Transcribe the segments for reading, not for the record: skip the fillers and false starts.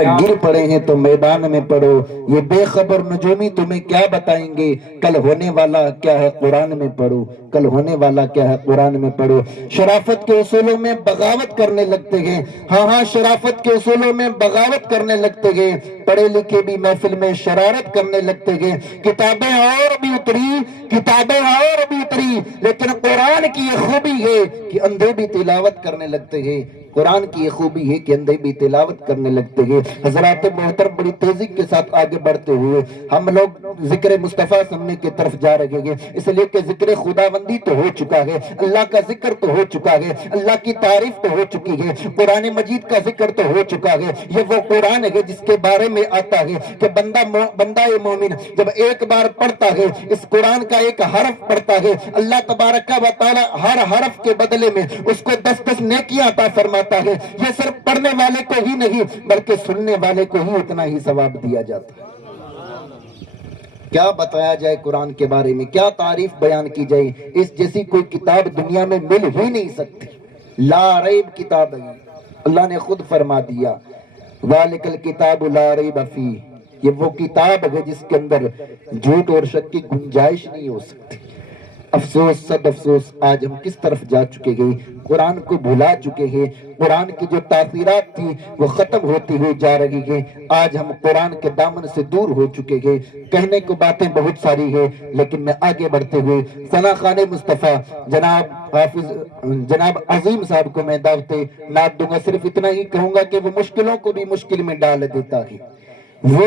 گر پڑے ہیں تو میدان میں پڑھو، یہ بے خبر نجومی تمہیں کیا بتائیں گے، کل ہونے والا کیا ہے قرآن میں پڑھو، کل ہونے والا کیا ہے قرآن میں پڑھو۔ شرافت کے اصولوں میں بغاوت کرنے لگتے ہیں، ہاں شرافت کے اصولوں میں بغاوت کرنے لگتے ہیں، پڑھے لکھے بھی محفل میں شرارت کرنے لگتے ہیں۔ کتابیں اور بھی اتری، کتابیں اور بھی اتری، لیکن قرآن کی یہ خوبی ہے کہ اندھے بھی تلاوت کرنے لگتے ہیں، قرآن کی یہ خوبی ہے کہ اندھے بھی تلاوت کرنے لگتے ہیں۔ حضرات محترم، بڑی تیزی کے ساتھ آگے بڑھتے ہوئے ہم لوگ ذکر مصطفیٰ سننے کی طرف جا رہے ہیں، اس لیے کہ ذکر خداوندی تو ہو چکا ہے، اللہ کا ذکر تو ہو چکا ہے، اللہ کی تعریف تو ہو چکی ہے، قرآن مجید کا ذکر تو ہو چکا ہے۔ یہ وہ قرآن ہے جس کے بارے میں آتا ہے کہ بندہ مومن جب ایک بار پڑھتا ہے، اس قرآن کا ایک حرف پڑھتا ہے، اللہ تبارک و تعالی ہر حرف کے بدلے میں اس کو 10 نیکیاں عطا فرماتا ہے۔ یہ صرف پڑھنے والے کو ہی نہیں بلکہ سننے والے کو ہی اتنا ہی ثواب دیا جاتا ہے۔ کیا بتایا جائے قرآن کے بارے میں، کیا تعریف بیان کی جائے، اس جیسی کوئی کتاب دنیا میں مل ہی نہیں سکتی۔ لا ریب کتاب ہے، اللہ نے خود فرما دیا ذالک الکتاب لا ریب فیہ، یہ وہ کتاب ہے جس کے اندر جھوٹ اور شک کی گنجائش نہیں ہو سکتی۔ افسوس، صد افسوس، آج ہم کس طرف جا چکے ہیں، قرآن کو بھلا چکے ہیں، قرآن کی جو تاثیرات تھی وہ ختم ہوتی ہوئی جا رہی ہیں، آج ہم قرآن کے دامن سے دور ہو چکے ہیں۔ کہنے کو باتیں بہت ساری ہیں، لیکن میں آگے بڑھتے ہوئے ثنا خان مصطفیٰ جناب حافظ جناب عظیم صاحب کو میں دعوت نعت دوں گا۔ صرف اتنا ہی کہوں گا کہ وہ مشکلوں کو بھی مشکل میں ڈال دیتا ہے، وہ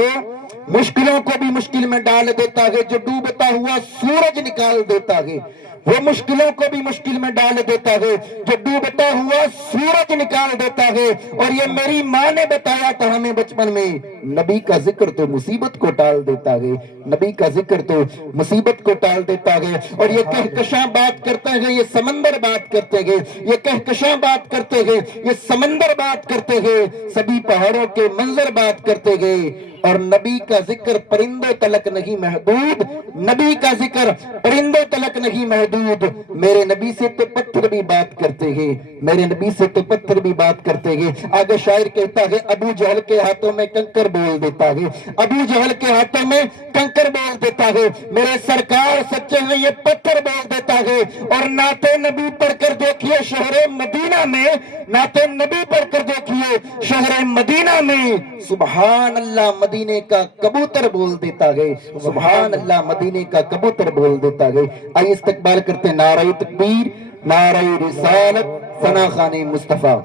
مشکلوں کو بھی مشکل میں ڈال دیتا ہے، جو ڈوبتا ہوا سورج نکال دیتا ہے، وہ مشکلوں کو بھی مشکل میں ڈال دیتا ہے، جو ڈوبتا ہوا سورج نکال دیتا ہے۔ اور یہ میری ماں نے بتایا تھا ہمیں بچپن میں، نبی کا ذکر تو مصیبت کو ٹال دیتا ہے، نبی کا ذکر تو مصیبت کو ٹال دیتا ہے۔ اور یہ کہکشاں بات کرتے ہیں، یہ سمندر بات کرتے ہیں، یہ کہکشاں بات کرتے ہیں، یہ سمندر بات کرتے ہیں، سبھی پہاڑوں کے منظر بات کرتے گئے۔ اور نبی کا ذکر پرندوں تلک نہیں محدود، نبی کا ذکر پرندوں تلک نہیں محدود، میرے نبی سے تو پتھر بھی بات کرتے ہیں، میرے نبی سے تو پتھر بھی بات کرتے ہیں۔ آگے شاعر کہتا ہے ابو جہل کے ہاتھوں میں کنکر بول دیتا ہے، ابو جہل کے ہاتھوں میں کنکر بول دیتا ہے، میرے سرکار سچے ہیں یہ پتھر بول دیتا ہے۔ اور نعت نبی پڑھ کر دیکھیے شہر مدینہ میں، نعت نبی پڑھ کر دیکھیے شہر مدینہ میں، سبحان اللہ مدینے کا کبوتر بول دیتا ہے، سبحان اللہ مدینے کا کبوتر بول دیتا ہے۔ آئیے استقبال کرتے ہیں نعرہ تکبیر، نعرہ رسالت، ثنا خان مصطفیٰ۔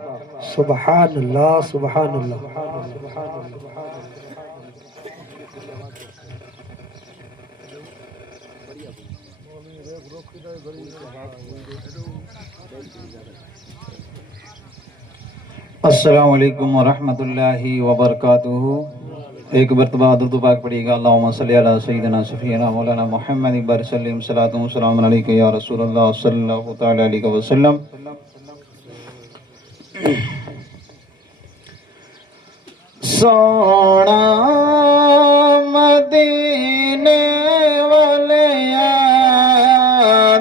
سبحان اللہ، سبحان اللہ۔ السلام علیکم ورحمۃ اللہ وبرکاتہ۔ ایک مرتبہ درود پاک پڑھیے گا، اللہم صلی علی سیدنا سفینا مولانا محمد بارک وسلم، صلاۃ و سلام علیک یا رسول اللہ صلی اللہ تعالی علیہ وسلم۔ سونا مدینے والے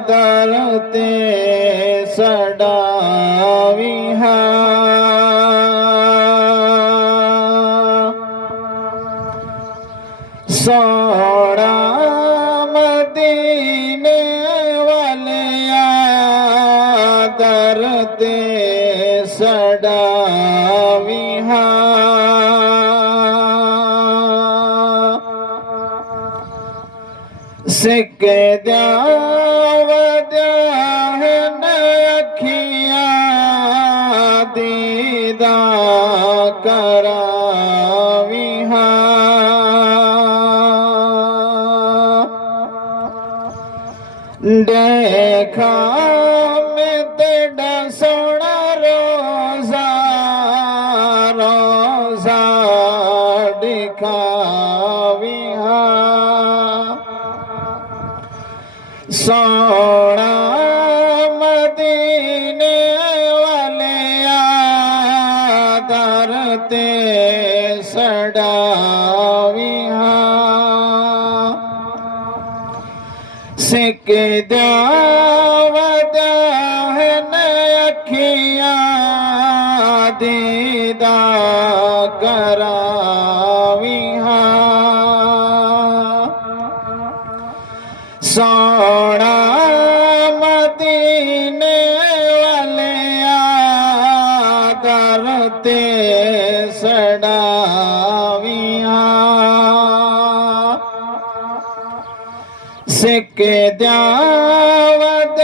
درتے سڑا سونا مدینے والے درتے سڑا سکے دیا اکھیاں دیدہ کراوی دیکھا میں تیڑا سونا روزہ روزہ دکھاوی سونا مدینے والے درتے سڑاوی سکھ دیا اکھیاں دیدہ کرا تے سڑاویاں سکھ دیاوت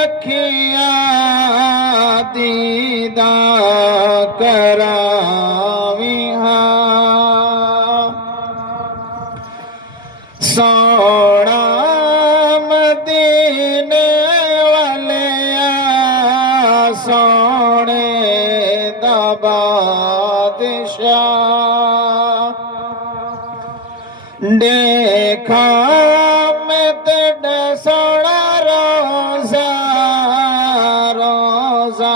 اکھیاں دیدہ کراویاں سونا مدینے والیا سونے دا بادشاہ دیکھا میں تیرا سونا روزہ روزہ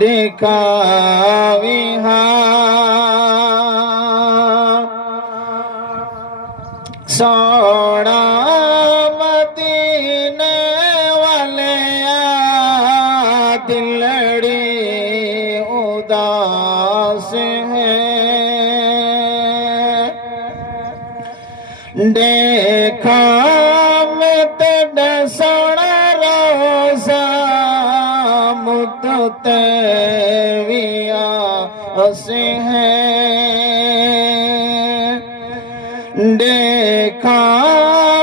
دیکھا سونا مدینے والیا دلڑی اداس ہے دیکھا میں تیرا سونا روزہ متتویا سے ہے دیکھا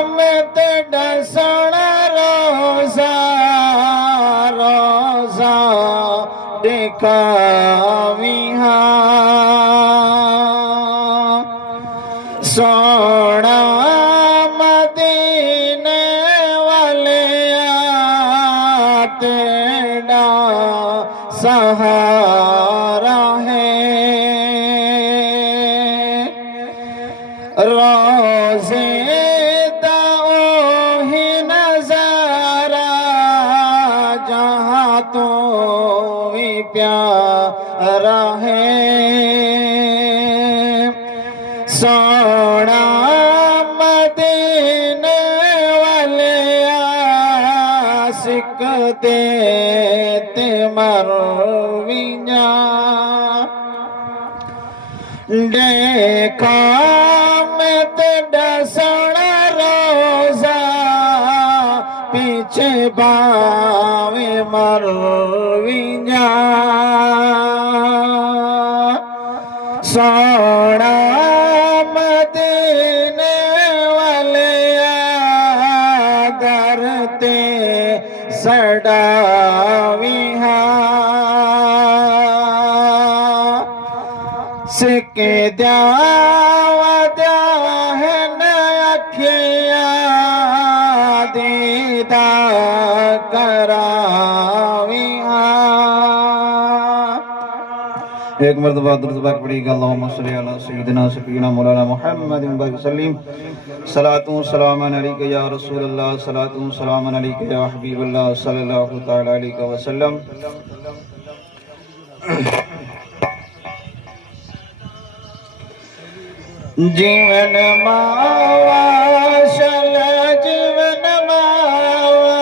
میں تیرا سونا روزہ روزہ دیکھا سونا مدینے والیا تیرا سہارا ہے روزے دا اوہی نظارہ جہاں تو بھی پیارا ہے سونا مدینے والیا سکھ دیتے مرویاں دیکھا میں تیرا سونا روزہ پیچھے باویں مرویاں سونا مدینے والیا در تے سڑاویاں سکھ دیاوت اکھیاں دیدہ کراویاں ایک مرتبہ درود پاک پڑھی گا اللہم صلی علی سیدنا سفینا مولانا محمد وسلم صلاۃ و سلام علیک یا رسول اللہ صلاۃ و سلام علیک یا حبیب اللہ صلی اللہ تعالی علیہ وسلم جیون ماوا شل جیون ماوا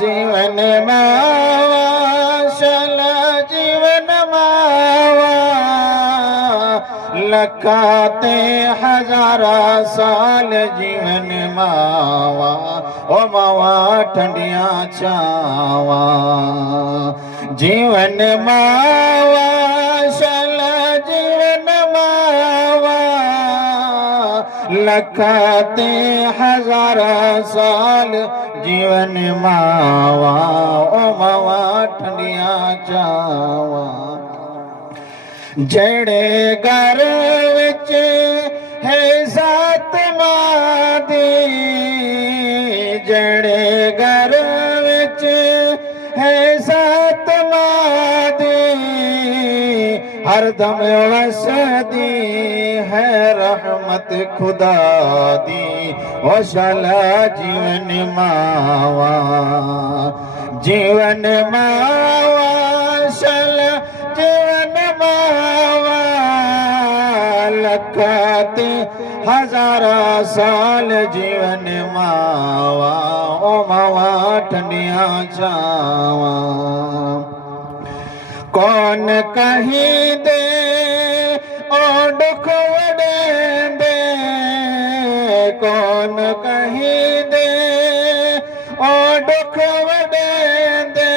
جیون ماوا شل جیون ماوا لکھاتے ہزار سال جیون ماوا او ماوا ٹھنڈیاں چھاواں جیون ماوا شل جیون لکھاتے ہزار سال جیون ماوا او ماوا ٹھنڈیاں چھاواں جڑے گھر وچ ہے ذات ماں دی جڑے گھر وچ ہے ذات ماں دی ہر دم وسدی ہے رحمت خدا دی او شالا جیون ماوا جیون ماوا شالا جیون ماوا لکھاتے ہزار سال جیون ماوا او ماوا ٹھنڈیاں چھاواں کون کہیں دے او دکھ وڈین دے کون کہیں دے او دکھ وڈین دے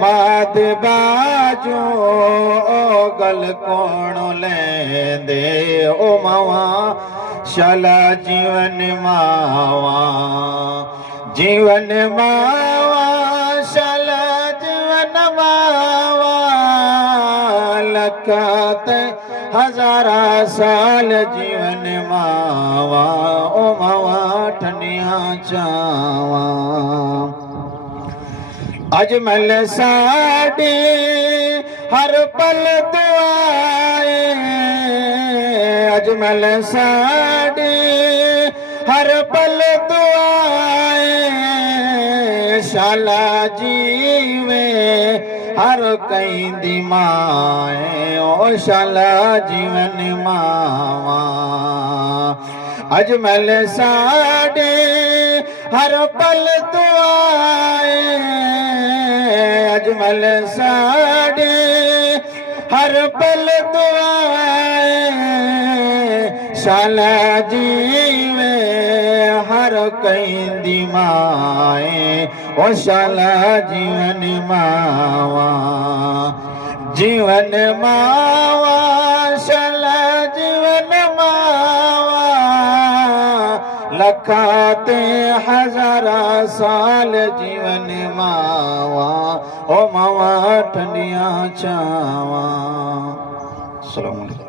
ماد باجو گل کون لیندے او ماواں شالا جیون ماواں جیون ماواں شالا جیون ماواں لکھات ہزارہ سال جیون ماواں او ماواں ٹھنڈیاں چاواں اجمل ساڈی ہر پل دعائے اجمل ساڈی ہر پل دعائے شالا جیویں ہر کئی دی مائیں او شالا جیون ماواں اجمل ساڈی ہر پل دعائے اجمل ساڈی ہر پل دعائے شالا جیویں ہر کئی دی مائیں او شالا جیون ماواں جیون ماواں شالا جیون ماواں لکھات ہزارہ سال جیون ماواں او ماواں ٹھنڈیاں چاواں السلام علیکم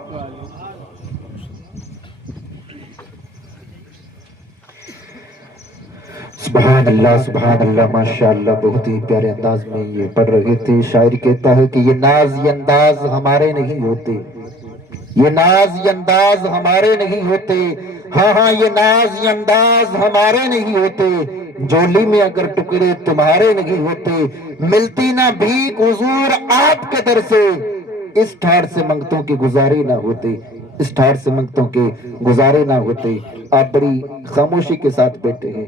سبحان اللہ ماشاءاللہ بہت ہی پیارے انداز میں یہ پڑھ رہے تھے شاعر کہتا ہے کہ یہ ناز یہ انداز ہمارے نہیں ہوتے یہ ناز یہ انداز ہمارے نہیں ہوتے ہاں یہ ناز یہ انداز ہمارے نہیں ہوتے جولی میں اگر ٹکڑے تمہارے نہیں ہوتے ملتی نہ بھیک حضور آپ کے در سے اس ٹھار سے منگتوں کے گزارے نہ ہوتے اس ٹھار سے منگتوں کے گزارے نہ ہوتے آپ بڑی خاموشی کے ساتھ بیٹھے ہیں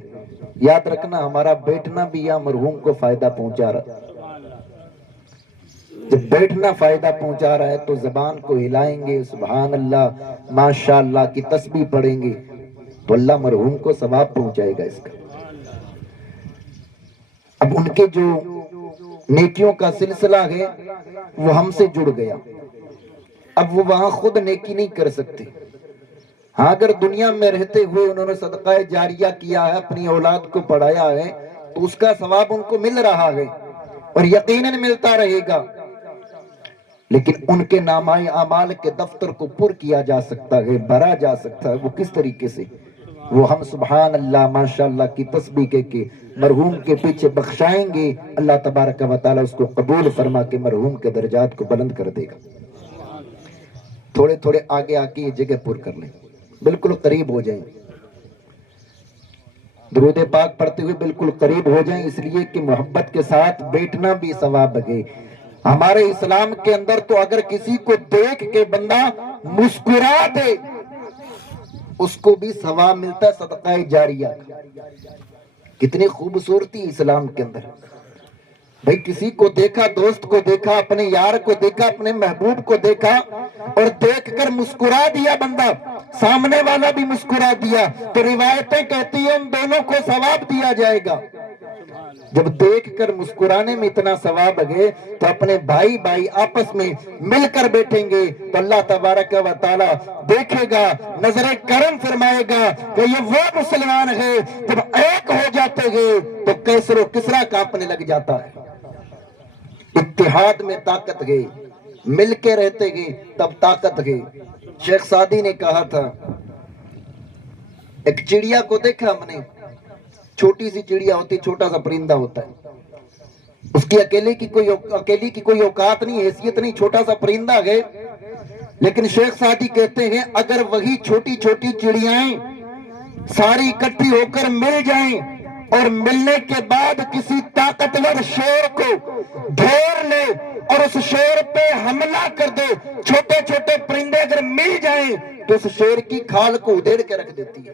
یاد رکھنا ہمارا بیٹھنا بھی یا مرحوم کو فائدہ پہنچا رہا جب بیٹھنا فائدہ پہنچا رہا ہے تو زبان کو ہلائیں گے سبحان اللہ ماشاءاللہ کی تسبیح پڑھیں گے تو اللہ مرحوم کو ثواب پہنچائے گا اس کا اب ان کے جو نیکیوں کا سلسلہ ہے وہ ہم سے جڑ گیا اب وہ وہاں خود نیکی نہیں کر سکتے ہاں اگر دنیا میں رہتے ہوئے انہوں نے صدقہ جاریہ کیا ہے اپنی اولاد کو پڑھایا ہے تو اس کا ثواب ان کو مل رہا ہے اور یقیناً ملتا رہے گا لیکن ان کے نامہ اعمال کے دفتر کو پر کیا جا سکتا ہے بھرا جا سکتا ہے وہ کس طریقے سے وہ ہم سبحان اللہ ماشاءاللہ کی تسبیح کے مرحوم کے پیچھے بخشائیں گے اللہ تبارک و تعالی اس کو قبول فرما کے مرحوم کے درجات کو بلند کر دے گا تھوڑے تھوڑے آگے آ کے یہ جگہ پر کر لیں بالکل قریب ہو جائیں درود پاک پڑھتے ہوئے بالکل قریب ہو جائیں اس لیے کہ محبت کے ساتھ بیٹھنا بھی ثواب ہے ہمارے اسلام کے اندر تو اگر کسی کو دیکھ کے بندہ مسکرا دے اس کو بھی ثواب ملتا ہے صدقہ جاریہ کا کتنی خوبصورتی اسلام کے اندر بھئی کسی کو دیکھا دوست کو دیکھا اپنے یار کو دیکھا اپنے محبوب کو دیکھا اور دیکھ کر مسکرا دیا بندہ سامنے والا بھی مسکرا دیا تو روایتیں کہتی ہیں ان دونوں کو ثواب دیا جائے گا جب دیکھ کر مسکرانے میں اتنا ثواب ہے تو اپنے بھائی بھائی آپس میں مل کر بیٹھیں گے تو اللہ تبارک و تعالی دیکھے گا نظر کرم فرمائے گا کہ یہ وہ مسلمان ہے جب ایک ہو جاتے ہیں تو کیسر و کسرا کانپنے لگ جاتا ہے اتحاد میں طاقت ہے مل کے رہتے گے تب طاقت ہے شیخ سعدی نے کہا تھا ایک چڑیا کو دیکھا ہم نے چھوٹی سی چڑیا ہوتی چھوٹا سا پرندہ ہوتا ہے اس کی اکیلی کی کوئی اوقات نہیں حیثیت نہیں چھوٹا سا پرندہ ہے لیکن شیخ سعدی کہتے ہیں اگر وہی چھوٹی چھوٹی چڑیائیں ساری اکٹھی ہو کر مل جائیں اور ملنے کے بعد کسی طاقتور شیر کو گھیر لے اور اس شیر پہ حملہ کر دے چھوٹے چھوٹے پرندے اگر مل جائیں تو اس شیر کی کھال کو ادھیڑ کے رکھ دیتی ہے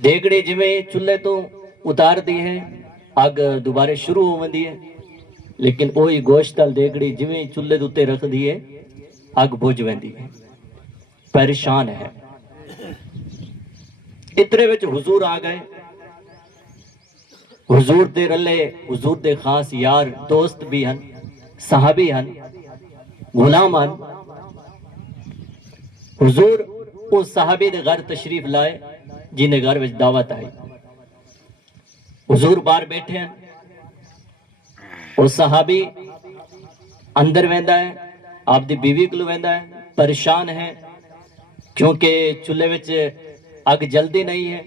دیگڑی جویں چولہے تو اتار دی ہے اگ دوبارہ شروع ہو وندی ہے لیکن وہی گوشت وال دیگڑی جویں چولہے دے اوتے رکھ دی ہے اگ بجھ ویندی ہے پریشان ہے اترے وچ حضور آ گئے حضور دے رلے حضور دے خاص یار دوست بھی ہن صحابی ہن غلام ہن حضور اس صحابی دے گھر تشریف لائے جن دے گھر وچ دعوت آئی حضور باہر بیٹھے ہیں وہ صحابی اندر ویندا ہے آپ دی بیوی کولو ویندا ہے پریشان ہے کیونکہ چولہے وچ اگ جلدی نہیں ہے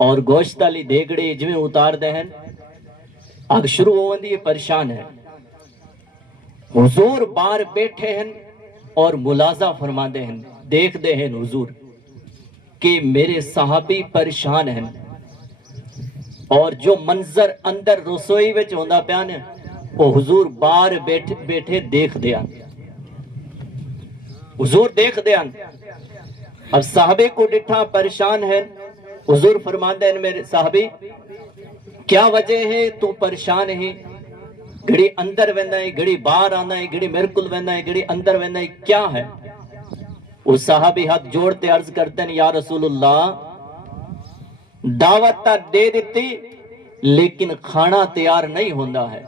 اور گوشت والی دیگڑی جویں اتار دے ہیں اگ شروع ہو وندی ہے پریشان ہے حضور باہر بیٹھے ہیں اور ملاحظہ فرماندے ہیں دیکھ دے ہیں حضور کہ میرے صحابی پریشان ہیں اور جو منظر اندر رسوئی وچ ہوندا پیا نے وہ حضور باہر بیٹھے دیکھ دیا حضور دیکھ دیا اب صحابے کو ڈٹھا پریشان ہے حضور فرماندے ہیں میرے صحابی کیا وجہ ہے تو پریشان ہے گھڑی اندر ویندا ہے گھڑی باہر آندا ہے گھڑی میرے کول ویندا ہے گھڑی اندر ویندا ہے کیا ہے وہ صحابی ہاتھ جوڑتے عرض کرتے ہیں یا رسول اللہ دعوت تا دے دیتی لیکن کھانا تیار نہیں ہوندا ہے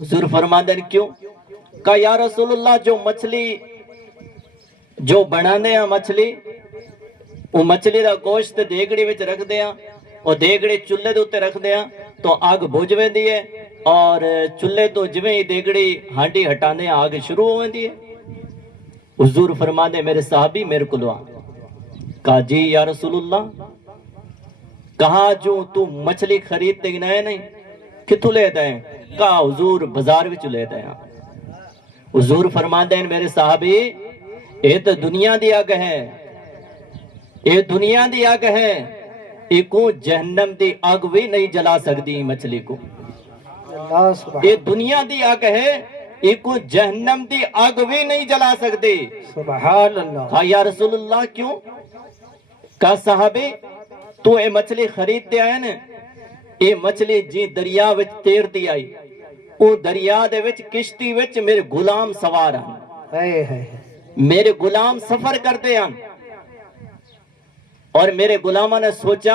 حضور فرماندے ہیں کیوں کہا یا رسول اللہ جو مچھلی جو بنانے ہیں مچھلی وہ مچھلی دا گوشت دیگڑی وچ رکھ دیا اور دیگڑی چولہے دے اوتے رکھ دیا تو آگ بجھ ویندی ہے اور چولہے تو جویں ہی دیگڑی ہانڈی ہٹانے آگ شروع ہو ویندی ہے حضور فرماندے میرے صحابی میرے کولو آ کہا جی یا رسول اللہ کہا جو تو مچھلی خریدتے ہی نہیں کتھوں لیتا ہے کہا حضور بازار وچ لیتا ہے حضور فرماندے ہیں میرے صحابی اے تو دنیا دی اگ ہے اے دنیا دی اگ ہے ایکو جہنم دی اگ بھی نہیں جلا سکتی مچھلی کو اللہ سبحان اے دنیا دی اگ ہے ایکو جہنم دی اگ بھی نہیں جلا سکتی سبحان اللہ کہا یا رسول اللہ کیوں کہا صحابی تو اے مچھلی خرید دے آیا نا اے مچھلی جی دریا وچ تیر دی آئی او دریا دے وچ کشتی وچ میرے غلام سوار ہیں میرے غلام سفر کرتے ہیں اور میرے غلامہ نے سوچا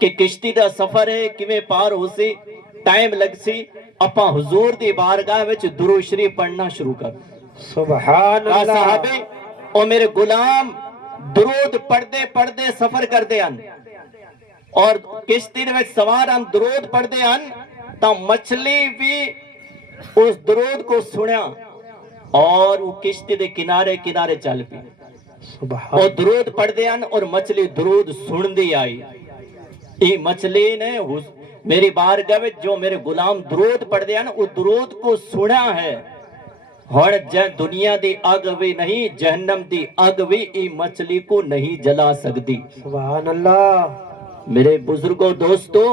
کہ کشتی دا سفر ہے کیویں پار ہو سی ٹائم لگ سی اپا حضور دی بارگاہ وچ درود شریف پڑھنا شروع کر سبحان کہا اللہ صحابے اور میرے غلام درود پڑھتے پڑھتے سفر کرتے ہیں اور کشتی دے وچ سوار ہیں درود پڑھتے ہیں تا مچھلی بھی اس درود کو سنیا اور وہ کشتی دے کنارے کنارے چل پی سبحان اور درود پڑھتے ہیں اور مچھلی درود سن دی آئی یہ مچھلی نے میری بارگاہ وچ جو میرے غلام درود پڑھتے ہیں وہ درود کو سنا ہے ہن دنیا دی اگ بھی نہیں جہنم دی اگ بھی ای مچھلی کو نہیں جلا سکتی سبحان اللہ میرے بزرگوں دوستو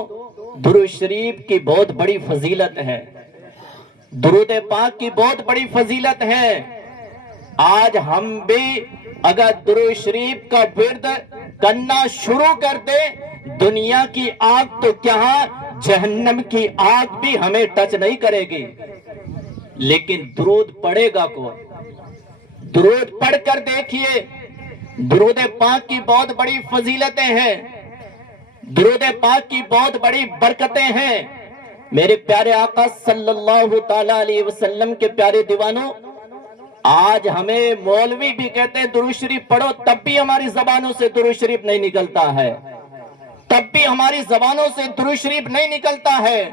درود شریف کی بہت بڑی فضیلت ہے درود پاک کی بہت بڑی فضیلت ہے آج ہم بھی اگر درود شریف کا ورد کرنا شروع کر دے دنیا کی آگ تو کیا جہنم کی آگ بھی ہمیں ٹچ نہیں کرے گی لیکن درود پڑھے گا کون درود پڑھ کر دیکھیے درود پاک کی بہت بڑی فضیلتیں ہیں درود پاک کی بہت بڑی برکتیں ہیں میرے پیارے آقا صلی اللہ تعالی علیہ وسلم کے پیارے دیوانوں آج ہمیں مولوی بھی کہتے ہیں درود شریف پڑھو تب بھی ہماری زبانوں سے درود شریف نہیں نکلتا ہے تب بھی ہماری زبانوں سے درود شریف نہیں نکلتا ہے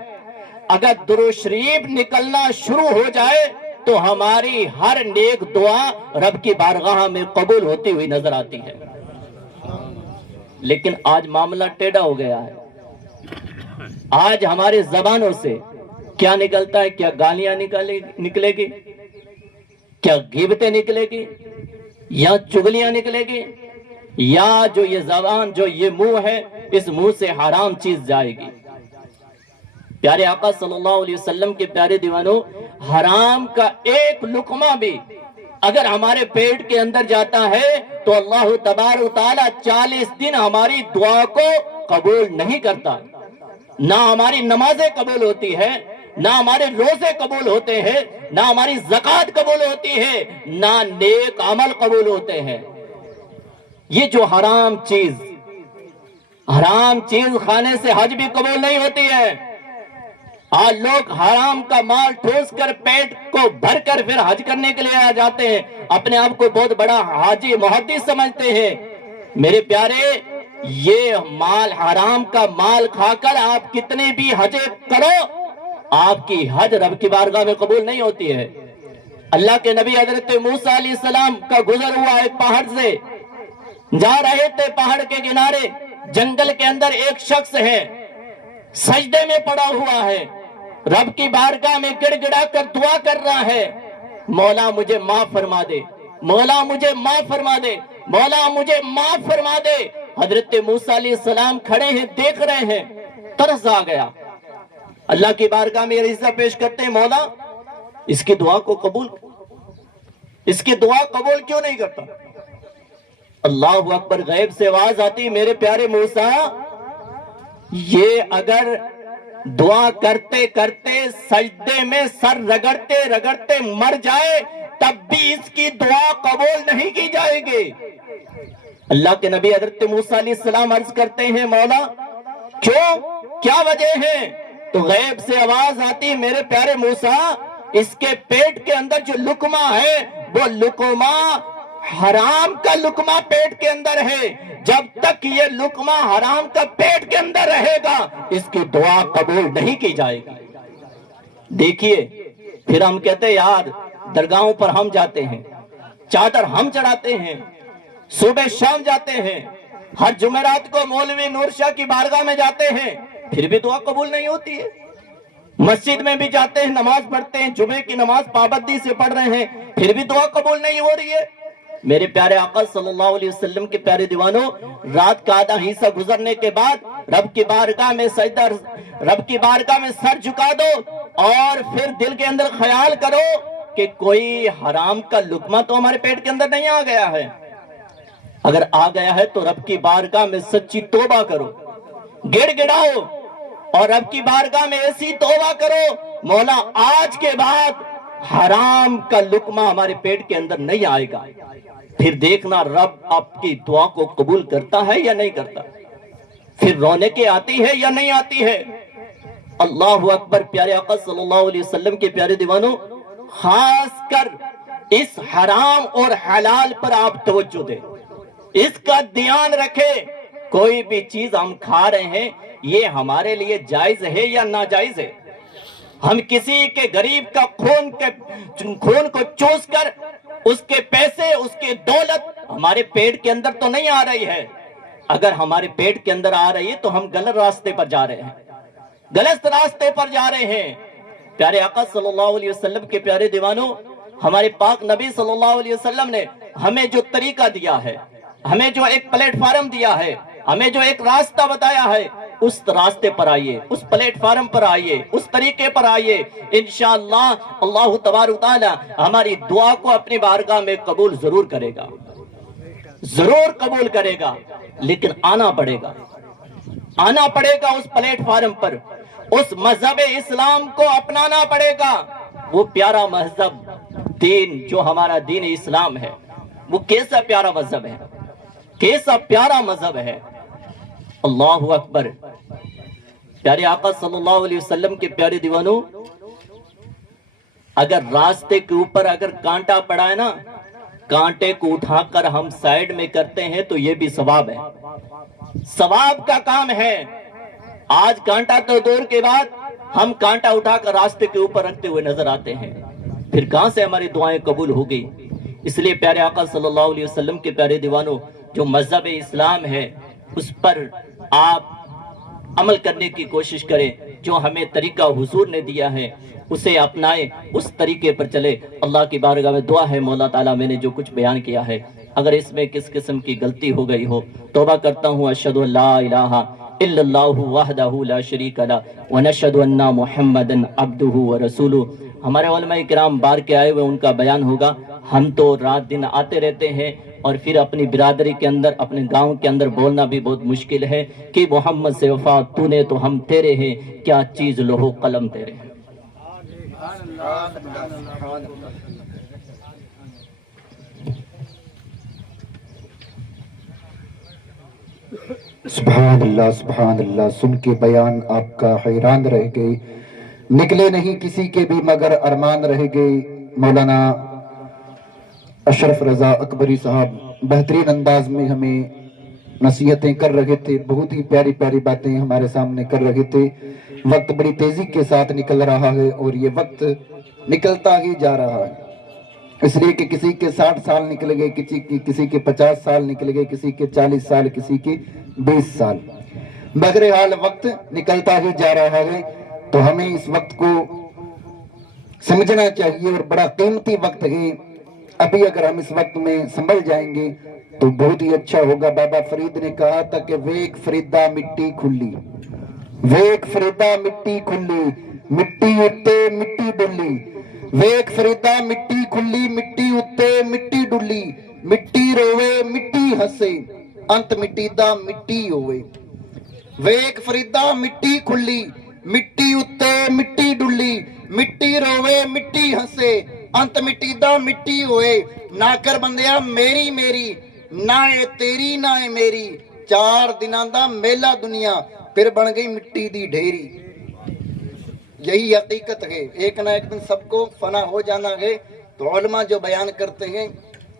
اگر درود شریف نکلنا شروع ہو جائے تو ہماری ہر نیک دعا رب کی بارگاہ میں قبول ہوتی ہوئی نظر آتی ہے لیکن آج معاملہ ٹیڑھا ہو گیا ہے آج ہمارے زبانوں سے کیا نکلتا ہے کیا گالیاں نکلے گی کیا غیبتیں نکلے گی یا چغلیاں نکلے گی یا جو یہ زبان جو یہ منہ ہے اس منہ سے حرام چیز جائے گی پیارے آقا صلی اللہ علیہ وسلم کے پیارے دیوانوں حرام کا ایک لقمہ بھی اگر ہمارے پیٹ کے اندر جاتا ہے تو اللہ تبارک و تعالیٰ 40 دن ہماری دعا کو قبول نہیں کرتا، نہ ہماری نمازیں قبول ہوتی ہے، نہ ہمارے روزے قبول ہوتے ہیں، نہ ہماری زکوٰۃ قبول ہوتی ہے، نہ نیک عمل قبول ہوتے ہیں۔ یہ جو حرام چیز کھانے سے حج بھی قبول نہیں ہوتی ہے۔ آج لوگ حرام کا مال ٹھوس کر پیٹ کو بھر کر پھر حج کرنے کے لیے آ جاتے ہیں، اپنے آپ کو بہت بڑا حاجی محدث سمجھتے ہیں۔ میرے پیارے، یہ مال حرام کا مال کھا کر آپ کتنے بھی حج کرو، آپ کی حج رب کی بارگاہ میں قبول نہیں ہوتی ہے۔ اللہ کے نبی حضرت موسیٰ علیہ السلام کا گزر ہوا ایک پہاڑ سے، جا رہے تھے پہاڑ کے کنارے، جنگل کے اندر ایک شخص ہے، سجدے میں پڑا ہوا ہے، رب کی بارگاہ میں گڑ گڑا کر دعا کر رہا ہے، مولا مجھے معاف فرما دے، مولا مجھے معاف فرما دے، مولا مجھے معاف فرما دے۔ حضرت موسیٰ علیہ السلام کھڑے ہیں، دیکھ رہے ہیں، ترس آ گیا، اللہ کی بارگاہ میں عرض پیش کرتے ہیں، مولا اس کی دعا کو قبول، اس کی دعا قبول کیوں نہیں کرتا؟ اللہ اکبر، غیب سے آواز آتی، میرے پیارے موسیٰ، یہ اگر دعا کرتے کرتے سجدے میں سر رگڑتے رگڑتے مر جائے تب بھی اس کی دعا قبول نہیں کی جائے گی۔ اللہ کے نبی حضرت موسیٰ علیہ السلام عرض کرتے ہیں، مولا کیوں، کیا وجہ ہے؟ تو غیب سے آواز آتی، میرے پیارے موسیٰ، اس کے پیٹ کے اندر جو لقمہ ہے وہ لقمہ حرام کا لقمہ پیٹ کے اندر ہے، جب تک یہ لقمہ حرام کا پیٹ کے اندر رہے گا اس کی دعا قبول نہیں کی جائے گی۔ دیکھیے، پھر ہم کہتے ہیں یار درگاہوں پر ہم جاتے ہیں، چادر ہم چڑھاتے ہیں، صبح شام جاتے ہیں، ہر جمعرات کو مولوی نور شاہ کی بارگاہ میں جاتے ہیں، پھر بھی دعا قبول نہیں ہوتی ہے۔ مسجد میں بھی جاتے ہیں، نماز پڑھتے ہیں، جمعے کی نماز پابندی سے پڑھ رہے ہیں، پھر بھی دعا قبول نہیں ہو رہی ہے۔ میرے پیارے آقا صلی اللہ علیہ وسلم کے پیارے دیوانوں، رات کا آدھا حصہ گزرنے کے بعد رب کی بارگاہ میں سجدہ، رب کی بارگاہ میں سر جھکا دو اور پھر دل کے اندر خیال کرو کہ کوئی حرام کا لقمہ تو ہمارے پیٹ کے اندر نہیں آ گیا ہے۔ اگر آ گیا ہے تو رب کی بارگاہ میں سچی توبہ کرو، گڑ گڑاؤ اور رب کی بارگاہ میں ایسی توبہ کرو، مولا آج کے بعد حرام کا لقمہ ہمارے پیٹ کے اندر نہیں آئے گا۔ پھر دیکھنا رب آپ کی دعا کو قبول کرتا ہے یا نہیں کرتا، پھر رونقیں آتی ہے یا نہیں آتی ہے۔ اللہ اکبر، پیارے آقا صلی اللہ علیہ وسلم کے پیارے دیوانوں، خاص کر اس حرام اور حلال پر آپ توجہ دیں، اس کا دھیان رکھیں۔ کوئی بھی چیز ہم کھا رہے ہیں یہ ہمارے لیے جائز ہے یا ناجائز ہے؟ ہم کسی کے غریب کا خون کو چوس کر اس کے پیسے، اس کی دولت ہمارے پیٹ کے اندر تو نہیں آ رہی ہے۔ اگر ہمارے پیٹ کے اندر آ رہی ہے تو ہم غلط راستے پر جا رہے ہیں، غلط راستے پر جا رہے ہیں۔ پیارے آقا صلی اللہ علیہ وسلم کے پیارے دیوانوں، ہمارے پاک نبی صلی اللہ علیہ وسلم نے ہمیں جو طریقہ دیا ہے، ہمیں جو ایک پلیٹ فارم دیا ہے، ہمیں جو ایک راستہ بتایا ہے، اس راستے پر آئیے، اس پلیٹ فارم پر آئیے، اس طریقے پر آئیے، انشاءاللہ اللہ تبارک تعالی ہماری دعا کو اپنی بارگاہ میں قبول ضرور کرے گا، ضرور قبول کرے گا۔ لیکن آنا پڑے گا اس پلیٹ فارم پر، اس مذہب اسلام کو اپنانا پڑے گا۔ وہ پیارا مذہب دین جو ہمارا دین اسلام ہے، وہ کیسا پیارا مذہب ہے، کیسا پیارا مذہب ہے۔ اللہ اکبر، پیارے آقا صلی اللہ علیہ وسلم کے پیارے دیوانوں، اگر راستے کے اوپر اگر کانٹا پڑا ہے نا، کانٹے کو اٹھا کر ہم سائیڈ میں کرتے ہیں تو یہ بھی ثواب ہے، ثواب کا کام ہے۔ آج کانٹا تو دور کے بعد ہم کانٹا اٹھا کر راستے کے اوپر رکھتے ہوئے نظر آتے ہیں، پھر کہاں سے ہماری دعائیں قبول ہو گئی؟ اس لیے پیارے آقا صلی اللہ علیہ وسلم کے پیارے دیوانوں، جو مذہب اسلام ہے اس پر آپ عمل کرنے کی کوشش کریں، جو ہمیں طریقہ حضور نے دیا ہے اسے اپنائیں، اس طریقے پر چلے۔ اللہ کی بارگاہ میں دعا ہے، مولا تعالیٰ میں نے جو کچھ بیان کیا ہے اگر اس میں کس قسم کی غلطی ہو گئی ہو توبہ کرتا ہوں۔ اشہد ان لا الہ الا اللہ وحدہ لا شریک لہ ونشہد ان محمدا عبدہ ورسولہ۔ ہمارے علماء کرام بار کے آئے ہوئے ان کا بیان ہوگا. ہم تو رات دن آتے رہتے ہیں اور پھر اپنی برادری کے اندر اپنے گاؤں کے اندر بولنا بھی بہت مشکل ہے کہ محمد سے وفا تو نے تو ہم تیرے ہیں، کیا چیز لوہو قلم تیرے ہیں. سبحان اللہ سن کے بیان آپ کا حیران رہ گئے. نکلے نہیں کسی کے بھی مگر ارمان رہ گئے. مولانا اشرف رضا اکبری صاحب بہترین انداز میں ہمیں نصیحتیں کر رہے تھے، بہت ہی پیاری پیاری باتیں ہمارے سامنے کر رہے تھے. وقت بڑی تیزی کے ساتھ نکل رہا ہے اور یہ وقت نکلتا ہی جا رہا ہے، اس لیے کہ کسی کے 60 سال نکل گئے، کسی کے 50 سال نکل گئے، کسی کے 40 سال، کسی کے 20 سال. بہرحال وقت نکلتا ہی جا رہا ہے تو ہمیں اس وقت کو سمجھنا چاہیے اور بڑا قیمتی وقت ہے. ابھی اگر ہم اس وقت میں سنبھل جائیں گے تو بہت ہی اچھا ہوگا. بابا فرید نے کہا تھا کہ ویک فریدا مٹی کھلی، ویک فریدا مٹی کھلی، مٹی اتے مٹی ڈلی. ویک فریدا مٹی کھلی، مٹی اتے مٹی ڈلی. مٹی روے مٹی ہسے، انت مٹی دا مٹی ہوئے. ویک فریدا مٹی کھلی، مٹی اتے مٹی ڈلی. مٹی روے مٹی ہسے، انت مٹی دا مٹی ہوئے. نہ کر بندیا میری میری، نہ اے تیری نہ اے میری. 4 دناں دا میلہ دنیا پھر بن گئی مٹی دی ڈھیری. یہی حقیقت ہے، ایک نہ ایک دن سب کو فنا ہو جانا ہے. تو علماء جو بیان کرتے ہیں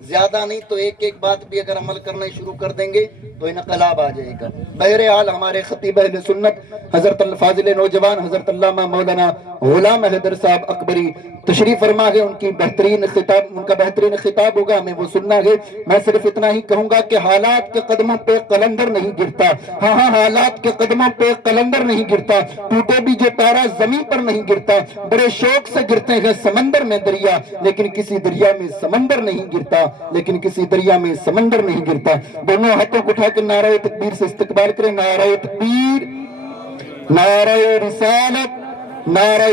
زیادہ نہیں تو ایک بات بھی اگر عمل کرنا شروع کر دیں گے تو انقلاب آ جائے گا. بہرحال ہمارے خطیب اہل سنت حضرت الفاضل نوجوان حضرت علامہ مولانا غلام حیدر صاحب اکبری تشریف فرما ہے. ان کا بہترین خطاب ہوگا، ہمیں وہ سننا ہے. میں صرف اتنا ہی کہوں گا کہ حالات کے قدموں پہ قلندر نہیں گرتا. ہاں حالات کے قدموں پہ قلندر نہیں گرتا. ٹوٹے بھی جو تارا زمین پر نہیں گرتا. بڑے شوق سے گرتے ہیں سمندر میں دریا، لیکن کسی دریا میں سمندر نہیں گرتا، لیکن کسی دریا میں سمندر نہیں گرتا. دونوں ہاتھوں کو اٹھا کے نعرہ تکبیر سے استقبال کریں. نعرہ تکبیر، نعرہ رسالت، نعرہ